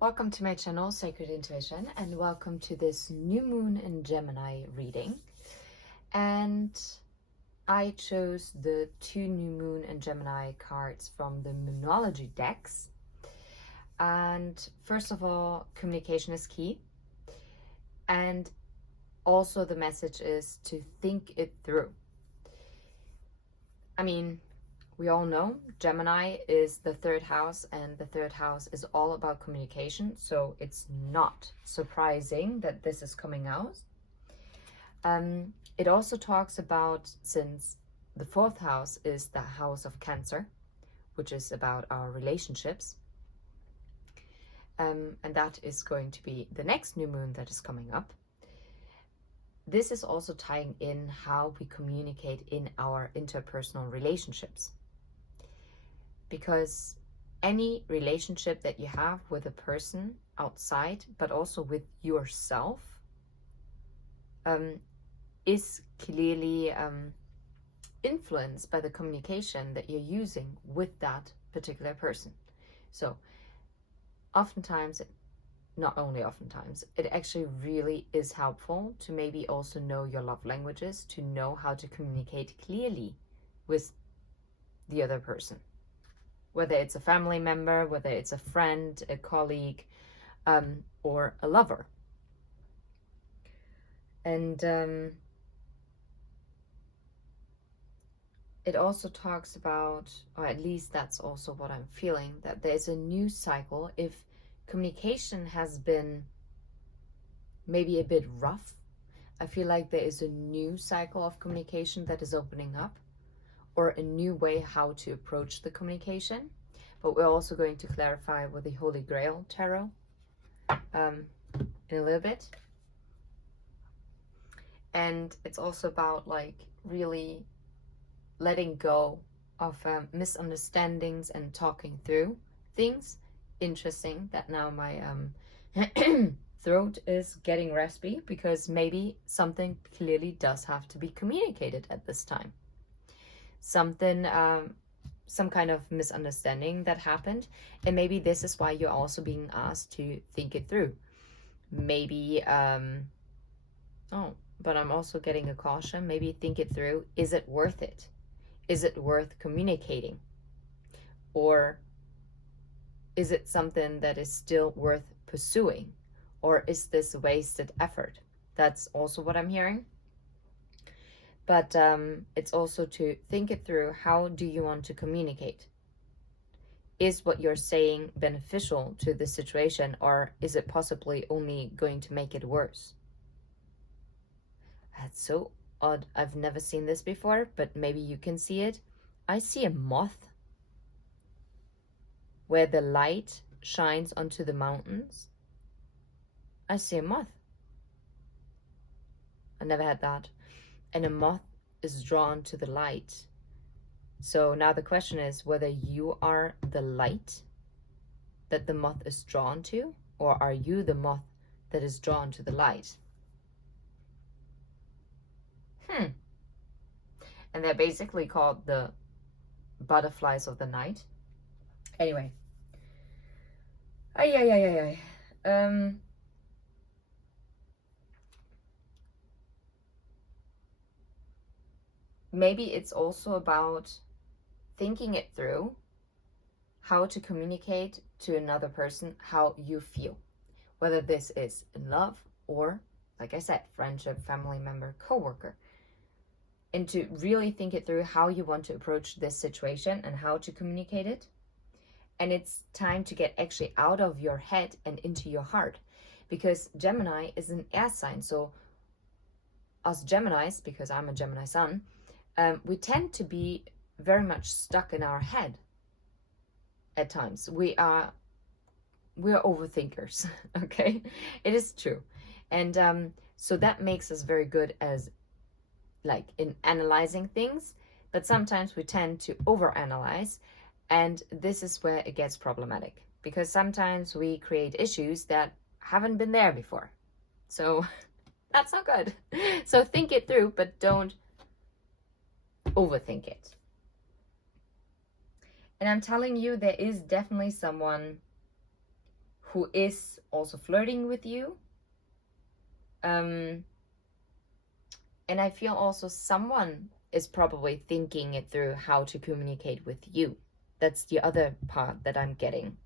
Welcome to my channel, Sacred Intuition, and welcome to this new moon in Gemini reading. And I chose the two new moon and Gemini cards from the Moonology decks. And first of all, communication is key. And also the message is to think it through. I mean, we all know Gemini is the third house, and the third house is all about communication. So it's not surprising that this is coming out. It also talks about, since the fourth house is the house of Cancer, which is about our relationships. And that is going to be the next new moon that is coming up. This is also tying in how we communicate in our interpersonal relationships. Because any relationship that you have with a person outside, but also with yourself, is clearly influenced by the communication that you're using with that particular person. So oftentimes, not only oftentimes, it actually really is helpful to maybe also know your love languages, to know how to communicate clearly with the other person. Whether it's a family member, whether it's a friend, a colleague, or a lover. And it also talks about, or at least that's also what I'm feeling, that there's a new cycle. If communication has been maybe a bit rough, I feel like there is a new cycle of communication that is opening up, or a new way how to approach the communication. But we're also going to clarify with the Holy Grail Tarot in a little bit. And it's also about like really letting go of misunderstandings and talking through things. Interesting that now my throat is getting raspy, because maybe something clearly does have to be communicated at this time. Something, some kind of misunderstanding that happened, and maybe this is why you're also being asked to think it through. Maybe, oh, but I'm also getting a caution. Maybe think it through. Is it worth it? Is it worth communicating? Or is it something that is still worth pursuing? Or is this a wasted effort? That's also what I'm hearing. But it's also to think it through. How do you want to communicate? Is what you're saying beneficial to the situation, or is it possibly only going to make it worse? That's so odd. I've never seen this before, but maybe you can see it. I see a moth where the light shines onto the mountains. I see a moth. I never had that. And a moth is drawn to the light. So now the question is whether you are the light that the moth is drawn to, or are you the moth that is drawn to the light? And they're basically called the butterflies of the night. Anyway. Maybe it's also about thinking it through, how to communicate to another person how you feel. Whether this is in love or, like I said, friendship, family member, coworker. And to really think it through how you want to approach this situation and how to communicate it. And it's time to get actually out of your head and into your heart. Because Gemini is an air sign. So us Geminis, because I'm a Gemini sun, we tend to be very much stuck in our head at times. We're overthinkers, okay? It is true. And so that makes us very good as like in analyzing things, but sometimes we tend to overanalyze, and this is where it gets problematic, because sometimes we create issues that haven't been there before. So that's not good. So think it through, but don't overthink it. And I'm telling you, there is definitely someone who is also flirting with you. And I feel also someone is probably thinking it through how to communicate with you. That's the other part that I'm getting.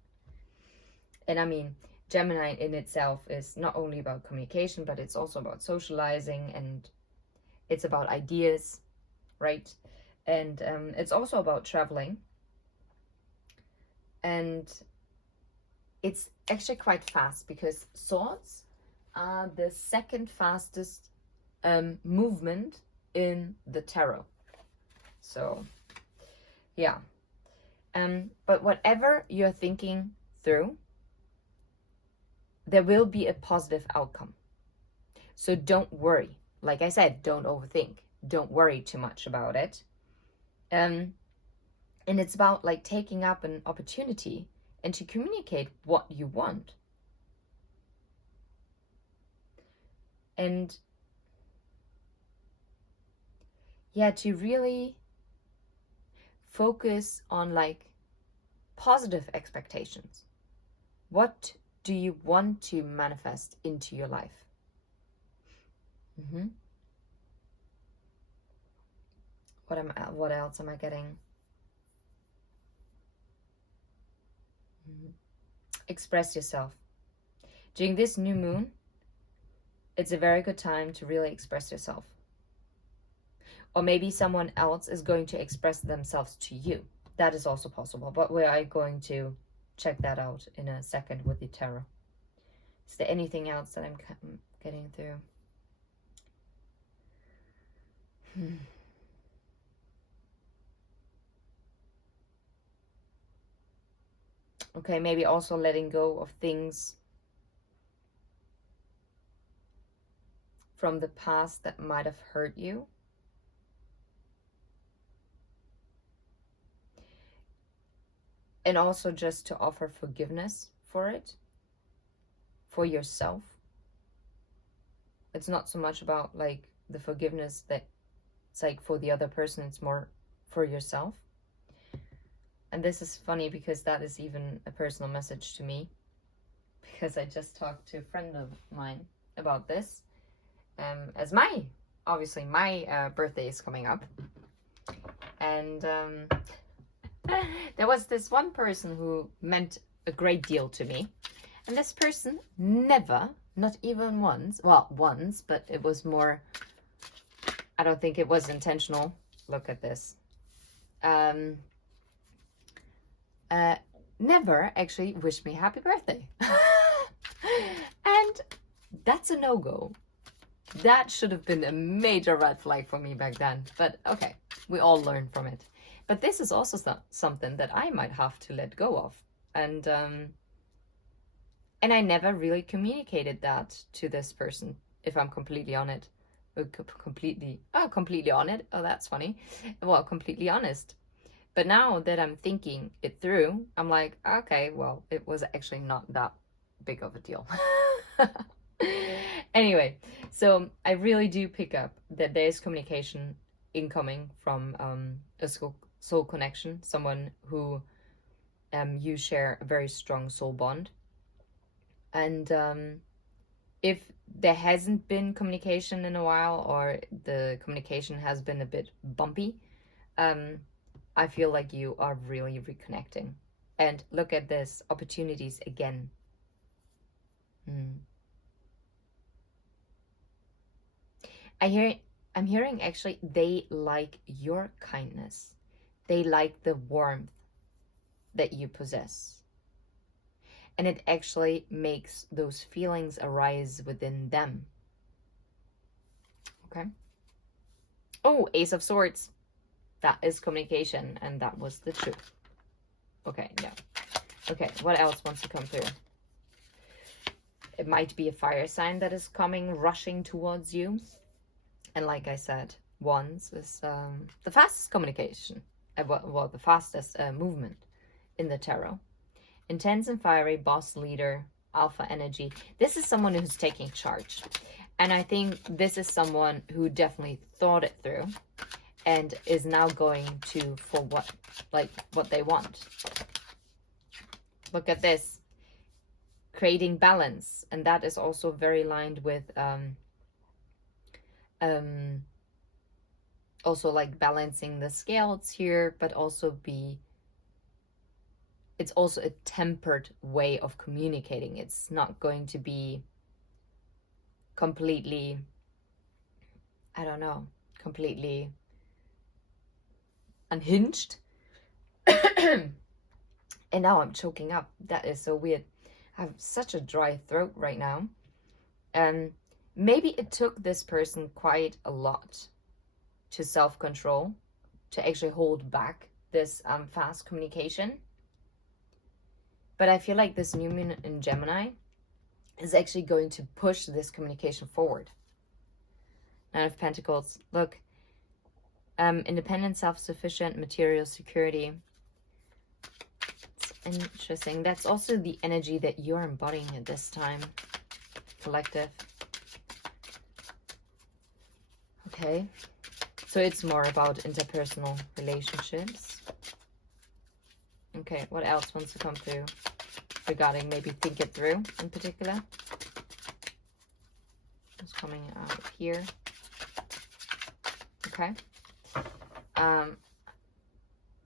And I mean, Gemini in itself is not only about communication, but it's also about socializing, and it's about ideas, right? And it's also about traveling. And it's actually quite fast, because swords are the second fastest movement in the tarot. So yeah, but whatever you're thinking through, there will be a positive outcome. So don't worry. Like I said, don't overthink. Don't worry too much about it. And it's about like taking up an opportunity and to communicate what you want. And yeah, to really focus on like positive expectations. What do you want to manifest into your life? What else am I getting? Express yourself. During this new moon, it's a very good time to really express yourself. Or maybe someone else is going to express themselves to you. That is also possible, but we are going to check that out in a second with the tarot. Is there anything else that I'm getting through? Okay, maybe also letting go of things from the past that might have hurt you. And also just to offer forgiveness for it, for yourself. It's not so much about like the forgiveness that it's like for the other person, it's more for yourself. And this is funny because that is even a personal message to me, because I just talked to a friend of mine about this. As obviously my birthday is coming up, and there was this one person who meant a great deal to me, and this person never, not even once, well, once, but it was more, I don't think it was intentional. Look at this. Never actually wished me happy birthday. And that's a no-go. That should have been a major red flag for me back then. But okay, we all learn from it. But this is also something that I might have to let go of. And I never really communicated that to this person, if I'm completely on it. Completely on it. Oh, that's funny. Well, completely honest. But now that I'm thinking it through, I'm like, okay, well, it was actually not that big of a deal. Anyway, so I really do pick up that there's communication incoming from a soul connection, someone who you share a very strong soul bond. And if there hasn't been communication in a while, or the communication has been a bit bumpy, I feel like you are really reconnecting. And look at this, opportunities again. I'm hearing actually they like your kindness. They like the warmth that you possess. And it actually makes those feelings arise within them. Okay. Oh, Ace of Swords. That is communication, and that was the truth. Okay, yeah. Okay, what else wants to come through? It might be a fire sign that is coming, rushing towards you. And like I said, Wands is the fastest communication. Well, the fastest movement in the tarot. Intense and fiery, boss leader, alpha energy. This is someone who's taking charge. And I think this is someone who definitely thought it through and is now going for what they want. Look at this. creating balance, and that is also very aligned with also like balancing the scales here, but also it's also a tempered way of communicating. It's not going to be completely, I don't know, completely unhinged. And now I'm choking up. That is so weird. I have such a dry throat right now. And maybe it took this person quite a lot to self-control, to actually hold back this fast communication. But I feel like this new moon in Gemini is actually going to push this communication forward. Nine of Pentacles. Look, independent, self-sufficient, material security. It's interesting. That's also the energy that you're embodying at this time. Collective. Okay. So it's more about interpersonal relationships. Okay, what else wants to come through regarding maybe think it through in particular? What's coming out here? Okay.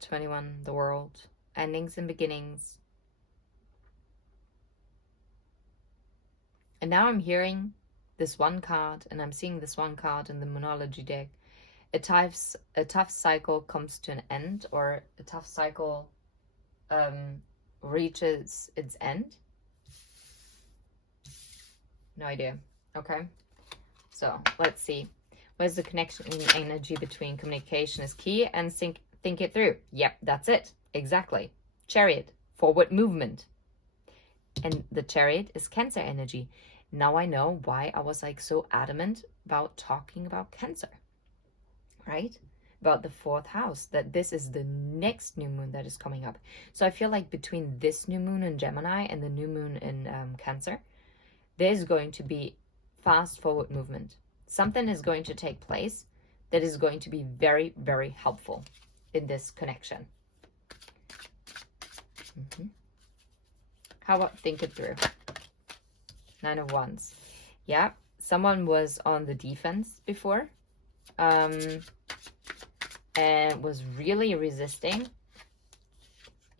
21, the world. Endings and beginnings. And now I'm hearing this one card, and I'm seeing this one card in the Moonology deck. A tough cycle comes to an end, or a tough cycle reaches its end. No idea. Okay. So let's see. Where's the connection in energy between communication is key and think it through? Yep, that's it. Exactly. Chariot, forward movement. And the Chariot is Cancer energy. Now I know why I was like so adamant about talking about Cancer, right? About the 4th house, that this is the next new moon that is coming up. So I feel like between this new moon in Gemini and the new moon in Cancer, there's going to be fast forward movement. Something is going to take place that is going to be very, very helpful in this connection. How about think it through? 9 of Wands. Yeah, someone was on the defense before. And was really resisting.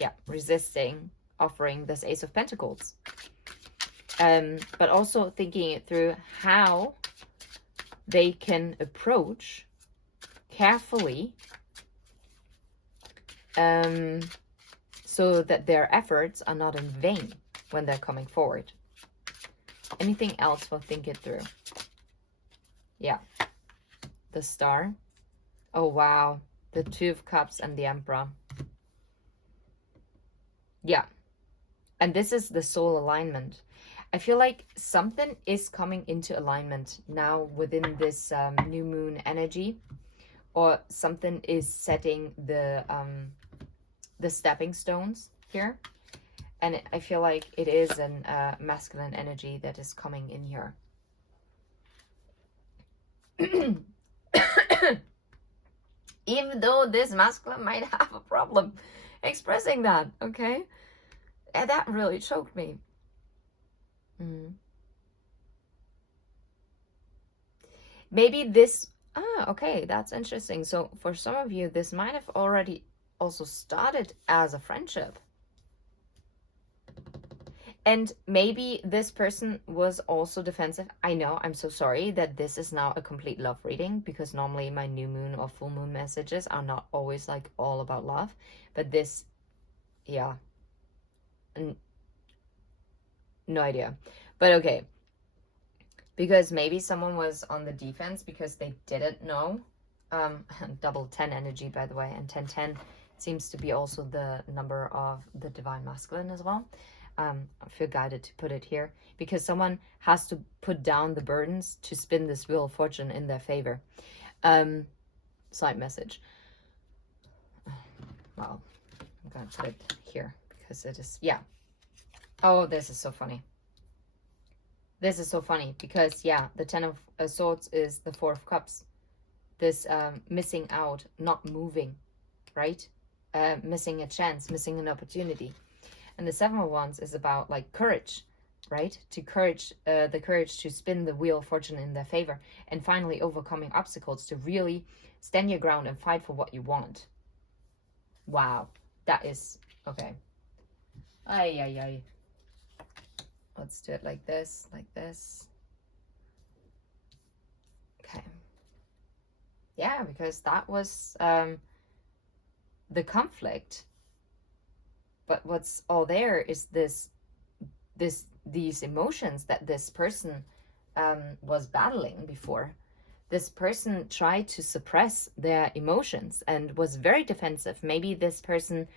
Yeah, resisting offering this Ace of Pentacles. But also thinking it through how they can approach carefully so that their efforts are not in vain when they're coming forward. Anything else for think it through? Yeah. The Star. Oh, wow. The 2 of Cups and the Emperor. Yeah. And this is the soul alignment. I feel like something is coming into alignment now within this new moon energy, or something is setting the stepping stones here. And I feel like it is an masculine energy that is coming in here. Even though this masculine might have a problem expressing that, okay? And that really choked me. Maybe this, okay, that's interesting. So for some of you, this might have already also started as a friendship. And maybe this person was also defensive. I know, I'm so sorry that this is now a complete love reading, because normally my new moon or full moon messages are not always like all about love. But this, yeah, no idea. But okay, because maybe someone was on the defense because they didn't know. Double 10 energy, by the way, and 1010 seems to be also the number of the divine masculine as well. I feel guided to put it here because someone has to put down the burdens to spin this wheel of fortune in their favor. Side message. Well, I'm gonna put it here because it is, yeah. Oh, this is so funny. This is so funny because, yeah, the 10 of Swords is the 4 of Cups. This missing out, not moving, right? Missing a chance, missing an opportunity. And the 7 of Wands is about like courage, right? The courage to spin the wheel of fortune in their favor, and finally overcoming obstacles to really stand your ground and fight for what you want. Wow, that is okay. Ay, ay, ay. Let's do it like this, like this. Okay. Yeah, because that was the conflict. But what's all there is these emotions that this person was battling before. This person tried to suppress their emotions and was very defensive. Maybe this person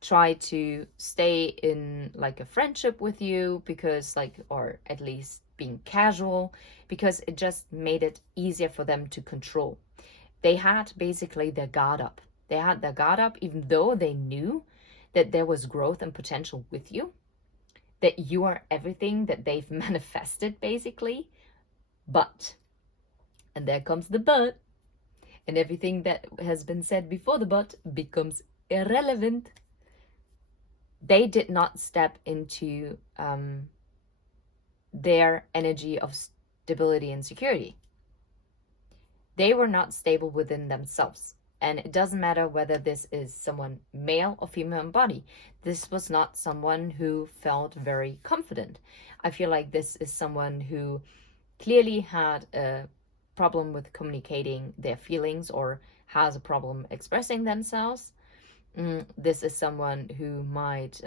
tried to stay in like a friendship with you because like, or at least being casual, because it just made it easier for them to control. They had basically their guard up. They had their guard up even though they knew that there was growth and potential with you, that you are everything that they've manifested basically. But, and there comes the but, and everything that has been said before the but becomes irrelevant. They did not step into their energy of stability and security. They were not stable within themselves. And it doesn't matter whether this is someone male or female in body. This was not someone who felt very confident. I feel like this is someone who clearly had a problem with communicating their feelings or has a problem expressing themselves. This is someone who might...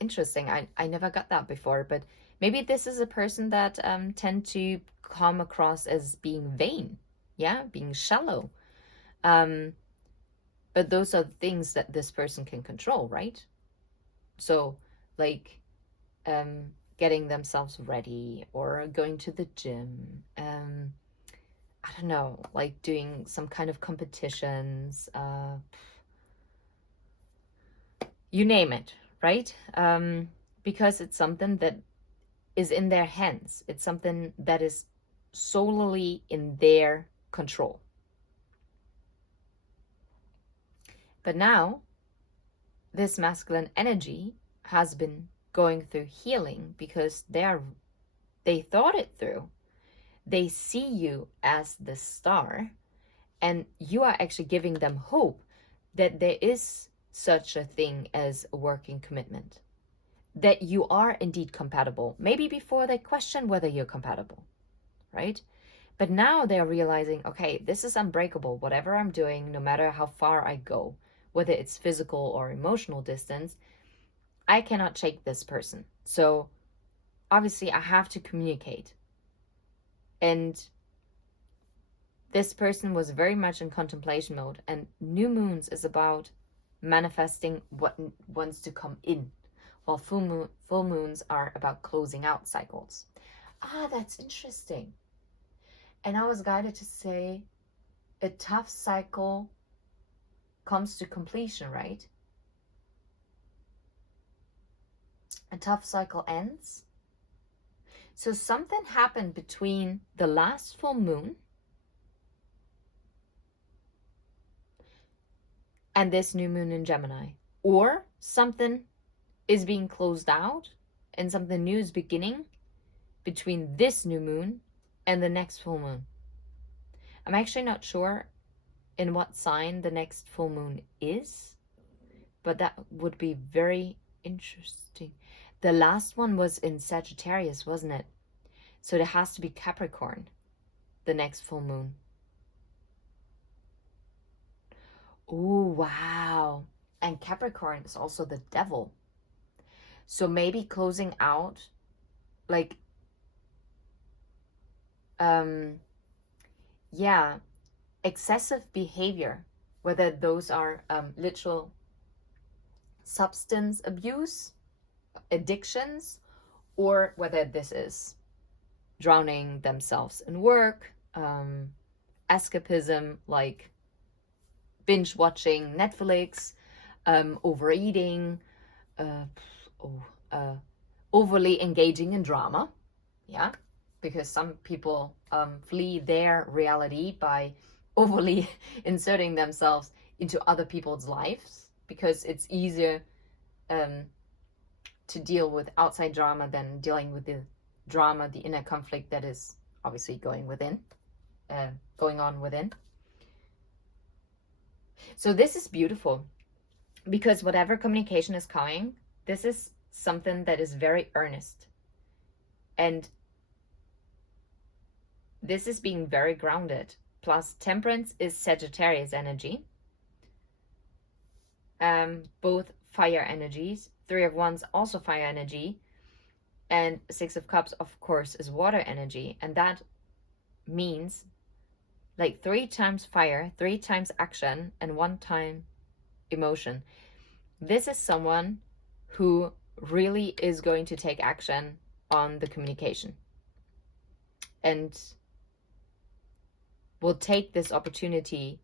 interesting. I never got that before, but maybe this is a person that tend to come across as being vain. Yeah, being shallow. But those are things that this person can control, right? So, like, getting themselves ready or going to the gym. I don't know, like doing some kind of competitions. You name it, right? Because it's something that is in their hands. It's something that is solely in their control. But now, this masculine energy has been going through healing because they thought it through. They see you as the star, and you are actually giving them hope that there is such a thing as a working commitment, that you are indeed compatible. Maybe before they question whether you're compatible, right? But now they're realizing, okay, this is unbreakable. Whatever I'm doing, no matter how far I go, whether it's physical or emotional distance, I cannot shake this person. So obviously I have to communicate. And this person was very much in contemplation mode, and new moons is about manifesting what wants to come in, while full moons are about closing out cycles. That's interesting. And I was guided to say a tough cycle comes to completion, right? A tough cycle ends. So something happened between the last full moon and this new moon in Gemini. Or something is being closed out and something new is beginning between this new moon and the next full moon. I'm actually not sure in what sign the next full moon is, but that would be very interesting. The last one was in Sagittarius, wasn't it? So there has to be Capricorn, the next full moon. Oh, wow. And Capricorn is also the devil. So maybe closing out, like, excessive behavior, whether those are literal substance abuse, addictions, or whether this is drowning themselves in work, escapism, like binge watching Netflix, overeating, overly engaging in drama. Yeah, because some people flee their reality by overly inserting themselves into other people's lives, because it's easier to deal with outside drama than dealing with the drama, the inner conflict that is obviously going on within. So this is beautiful, because whatever communication is coming, this is something that is very earnest. And this is being very grounded. Plus, Temperance is Sagittarius energy. Both fire energies. Three of Wands, also fire energy. And Six of Cups, of course, is water energy. And that means like 3 times fire, 3 times action, and 1 time emotion. This is someone who really is going to take action on the communication and will take this opportunity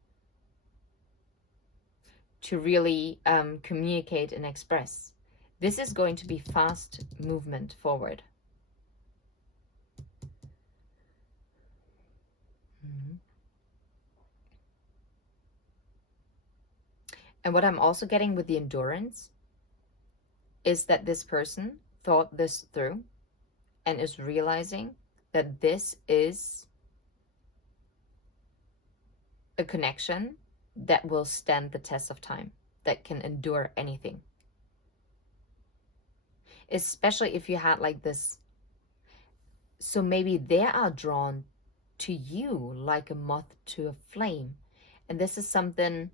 to really communicate and express. This is going to be fast movement forward. And what I'm also getting with the endurance is that this person thought this through and is realizing that this is a connection that will stand the test of time, that can endure anything. Especially if you had like this. So maybe they are drawn to you like a moth to a flame. And this is something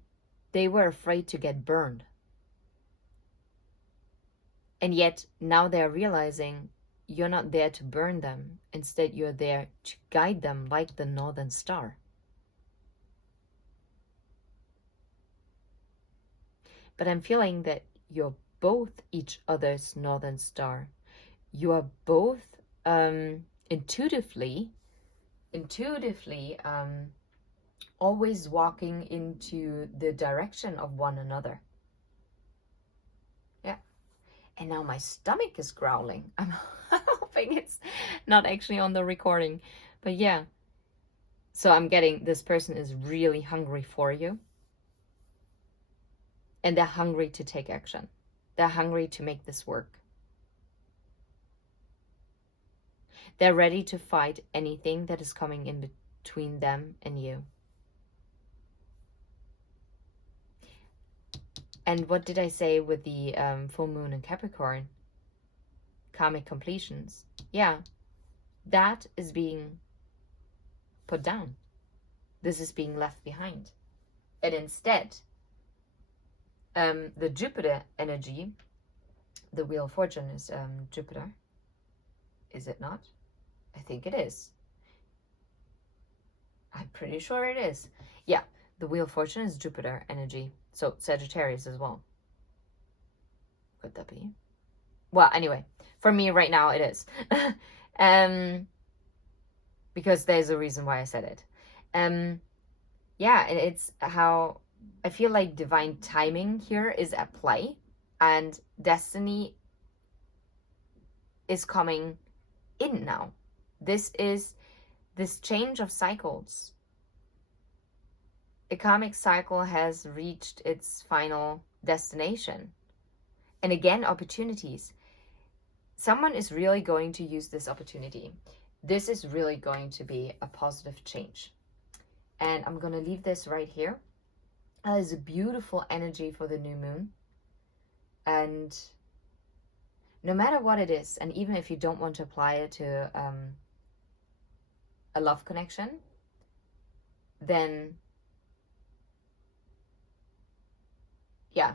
they were afraid to get burned. And yet now they're realizing you're not there to burn them. Instead, you're there to guide them like the Northern Star. But I'm feeling that you're both each other's Northern Star. You are both intuitively always walking into the direction of one another. Yeah. And now my stomach is growling. I'm hoping it's not actually on the recording. But yeah. So I'm getting this person is really hungry for you. And they're hungry to take action. They're hungry to make this work. They're ready to fight anything that is coming in between them and you. And what did I say with the full moon in Capricorn? Karmic completions. Yeah, that is being put down. This is being left behind. And instead, the Jupiter energy, the Wheel of Fortune is Jupiter. Is it not? I think it is. I'm pretty sure it is. Yeah, the Wheel of Fortune is Jupiter energy. So Sagittarius as well. Could that be? Well, anyway, for me right now it is. Because there's a reason why I said it. Yeah, and it's how I feel like divine timing here is at play, and destiny is coming in now. This is this change of cycles. The karmic cycle has reached its final destination. And again, opportunities. Someone is really going to use this opportunity. This is really going to be a positive change. And I'm going to leave this right here. There's a beautiful energy for the new moon. And no matter what it is, and even if you don't want to apply it to a love connection, then yeah,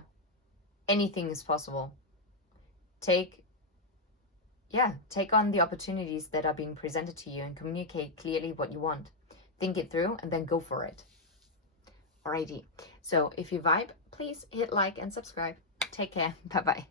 anything is possible. Take on the opportunities that are being presented to you and communicate clearly what you want. Think it through and then go for it. Alrighty. So if you vibe, please hit like and subscribe. Take care. Bye-bye.